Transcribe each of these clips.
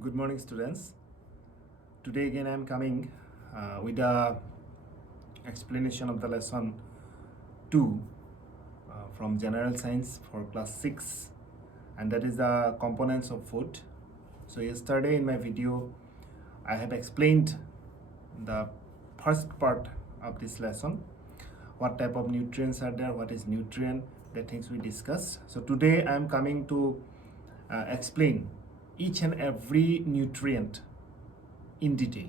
Good morning, students. Today again I am coming with a explanation of the lesson 2 from General Science for class 6, and that is the components of food. So yesterday in my video I have explained the first part of this lesson, what type of nutrients are there, what is nutrient, the things we discussed. So today I am coming to explain each and every nutrient in detail.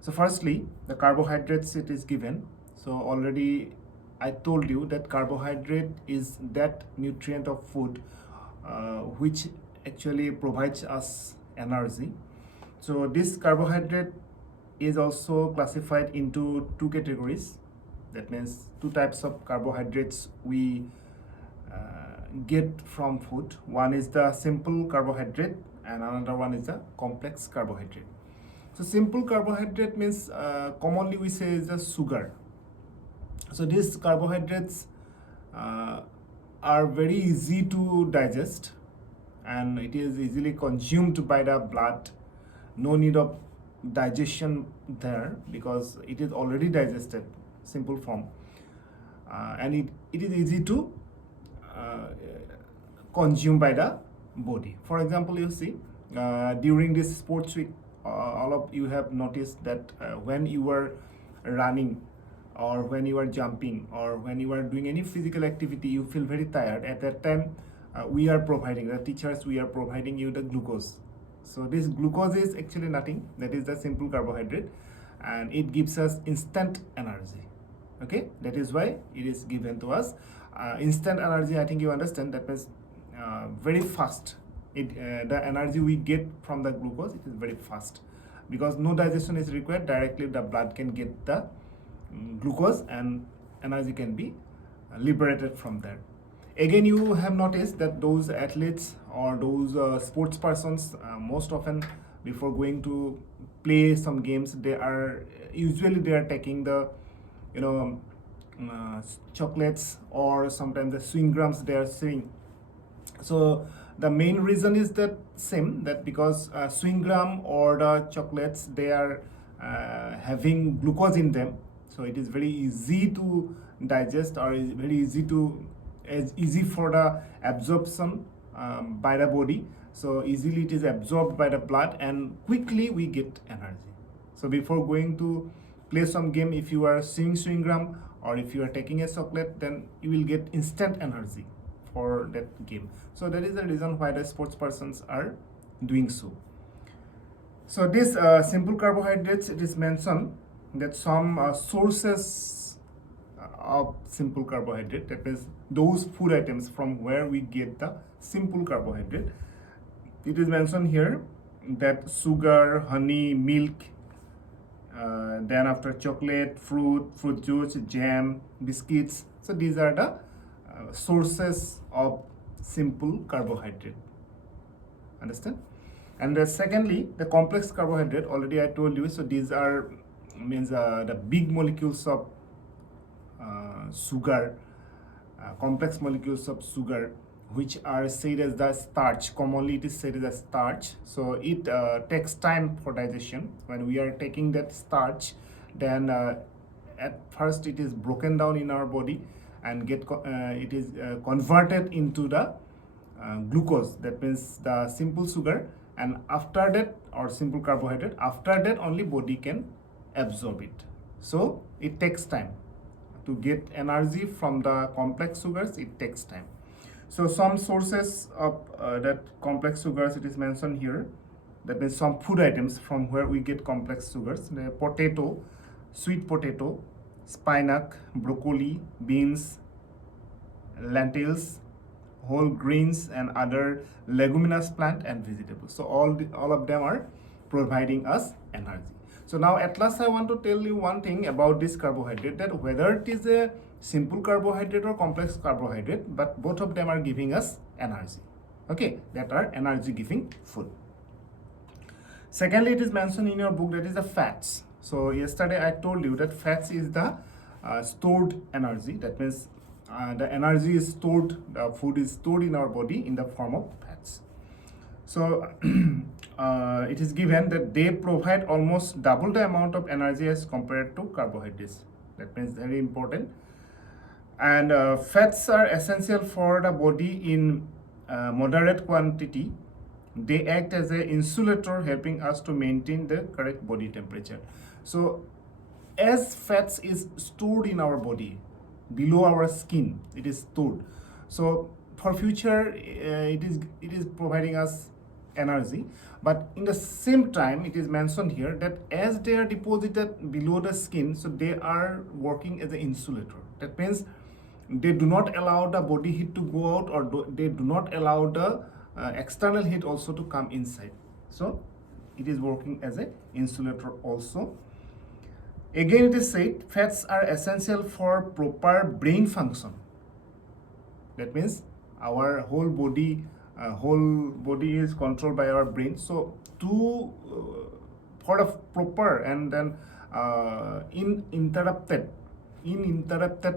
So firstly, the carbohydrates it is given. So already I told you that carbohydrate is that nutrient of food which actually provides us energy. So this carbohydrate is also classified into two categories. That means two types of carbohydrates we get from food. One is the simple carbohydrate and another one is the complex carbohydrate. So simple carbohydrate means commonly we say is the sugar. So these carbohydrates are very easy to digest and it is easily consumed by the blood. No need of digestion there because it is already digested, simple form, and it is easy to consumed by the body. For example, you see during this sports week, all of you have noticed that when you are running or when you are jumping or when you are doing any physical activity, you feel very tired. At that time, we are providing, the teachers, we are providing you the glucose. So this glucose is actually nothing, that is the simple carbohydrate, and it gives us instant energy. Okay, that is why it is given to us. Instant energy, I think you understand, that means very fast. The energy we get from the glucose, it is very fast because no digestion is required. Directly the blood can get the glucose and energy can be liberated from there. Again, you have noticed that those athletes or those sports persons most often before going to play some games, they are taking the chocolates or sometimes the chewing gums they are chewing. So the main reason is that same, that because chewing gum or the chocolates, they are having glucose in them, so it is very easy to digest or is very easy for the absorption by the body. So easily it is absorbed by the blood and quickly we get energy. So before going to play some game, if you are chewing gum or if you are taking a chocolate, then you will get instant energy for that game. So that is the reason why the sports persons are doing so. So this simple carbohydrates, it is mentioned that some sources of simple carbohydrate, that is those food items from where we get the simple carbohydrate. It is mentioned here that sugar, honey, milk, then after chocolate, fruit juice, jam, biscuits. So these are the sources of simple carbohydrate. Understand? And secondly, the complex carbohydrate, already I told you. So these are means the big molecules of sugar, complex molecules of sugar, which are said as the starch. Commonly it is said as a starch. So it takes time for digestion. When we are taking that starch, then at first it is broken down in our body and it is converted into the glucose, that means the simple sugar, and after that, or simple carbohydrate, after that only body can absorb it. So it takes time to get energy from the complex sugars. It takes time. So some sources of that complex sugars, it is mentioned here, that means some food items from where we get complex sugars: the potato, sweet potato, spinach, broccoli, beans, lentils, whole grains, and other leguminous plant and vegetables. So all of them are providing us energy. So now at last I want to tell you one thing about this carbohydrate, that whether it is a simple carbohydrate or complex carbohydrate, but both of them are giving us energy. Okay, that are energy giving food. Secondly, it is mentioned in your book, that is the fats. So yesterday I told you that fats is the stored energy. That means the energy is stored, the food is stored in our body in the form of fats. So it is given that they provide almost double the amount of energy as compared to carbohydrates. That means very important. And fats are essential for the body in moderate quantity. They act as an insulator, helping us to maintain the correct body temperature. So as fats is stored in our body, below our skin, it is stored. So for future, it is providing us energy, but in the same time it is mentioned here that as they are deposited below the skin, so they are working as an insulator. That means they do not allow the body heat to go out, or they do not allow the external heat also to come inside. So it is working as an insulator also. Again, it is said fats are essential for proper brain function. That means our whole body is controlled by our brain. So for the proper and then uninterrupted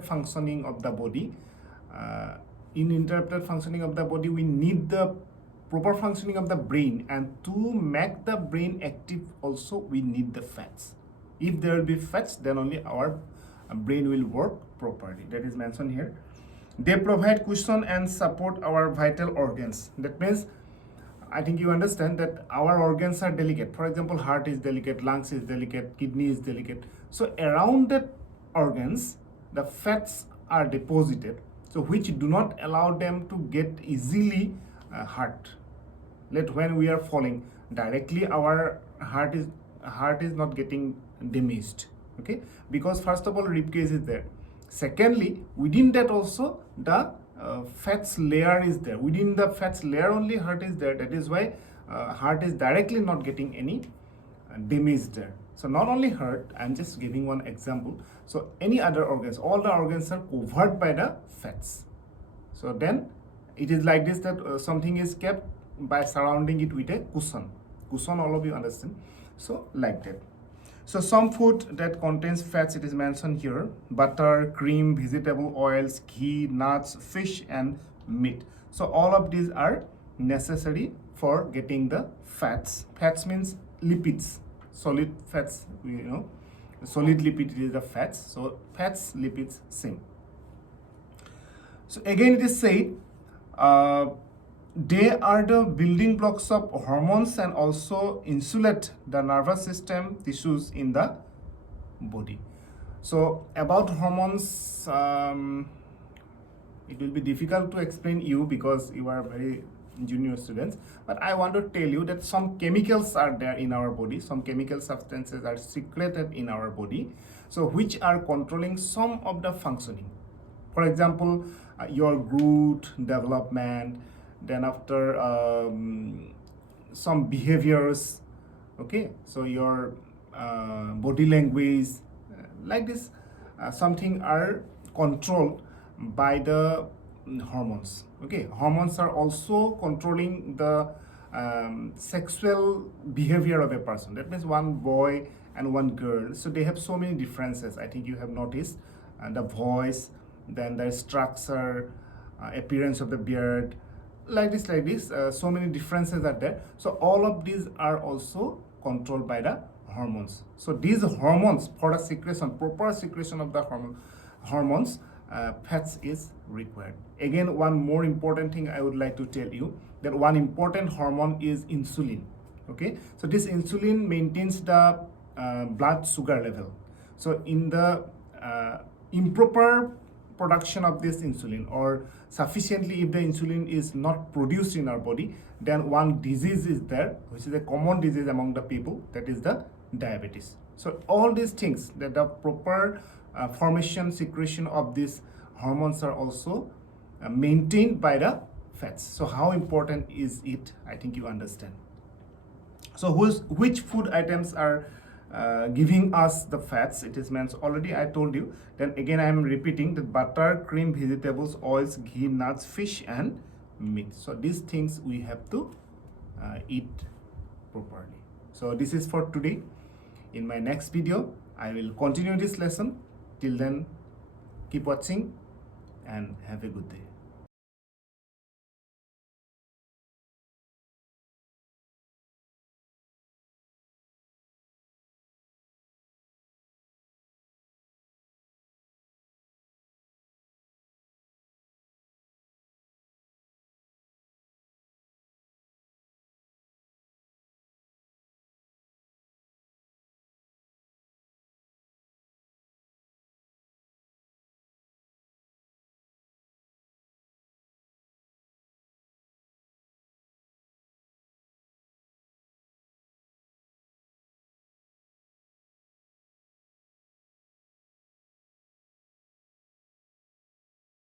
functioning of the body, we need the proper functioning of the brain, and to make the brain active also we need the fats. If there will be fats, then only our brain will work properly. That is mentioned here. They provide cushion and support our vital organs. That means, I think you understand that our organs are delicate. For example, heart is delicate, lungs is delicate, kidney is delicate. So around the organs, the fats are deposited, so which do not allow them to get easily hurt. Let when we are falling directly, our heart is not getting damaged. Okay, because first of all, rib cage is there. Secondly, within that also the fats layer is there. Within the fats layer only heart is there. That is why heart is directly not getting any damage there. So not only heart, I'm just giving one example. So any other organs, all the organs are covered by the fats. So then it is like this, that something is kept by surrounding it with a cushion. Cushion, all of you understand. So like that. So some food that contains fats, it is mentioned here: butter, cream, vegetable oils, ghee, nuts, fish, and meat. So all of these are necessary for getting the fats. Fats means lipids, solid fats, solid lipid is the fats. So fats, lipids, same. So again it is said, they are the building blocks of hormones and also insulate the nervous system tissues in the body. So about hormones, it will be difficult to explain you because you are very junior students, but I want to tell you that some chemicals are there in our body, some chemical substances are secreted in our body, so which are controlling some of the functioning. For example, your growth, development, then after some behaviors, okay, so your body language, like this, something are controlled by the hormones. Okay, hormones are also controlling the sexual behavior of a person. That means one boy and one girl, so they have so many differences. I think you have noticed the voice, then the structure, appearance of the beard, like this, so many differences are there. So all of these are also controlled by the hormones. So these hormones, for the secretion, proper secretion of the hormones, fats is required. Again, one more important thing I would like to tell you, that one important hormone is insulin. Okay, so this insulin maintains the blood sugar level. So in the improper production of this insulin, or sufficiently if the insulin is not produced in our body, then one disease is there, which is a common disease among the people, that is the diabetes. So all these things, that the proper formation, secretion of these hormones are also maintained by the fats. So how important is it? I think you understand. So which food items are giving us the fats? It is mentioned already, I told you. Then again I am repeating that butter, cream, vegetables, oils, ghee, nuts, fish, and meat. So these things we have to eat properly. So this is for today. In my next video I will continue this lesson. Till then, keep watching and have a good day.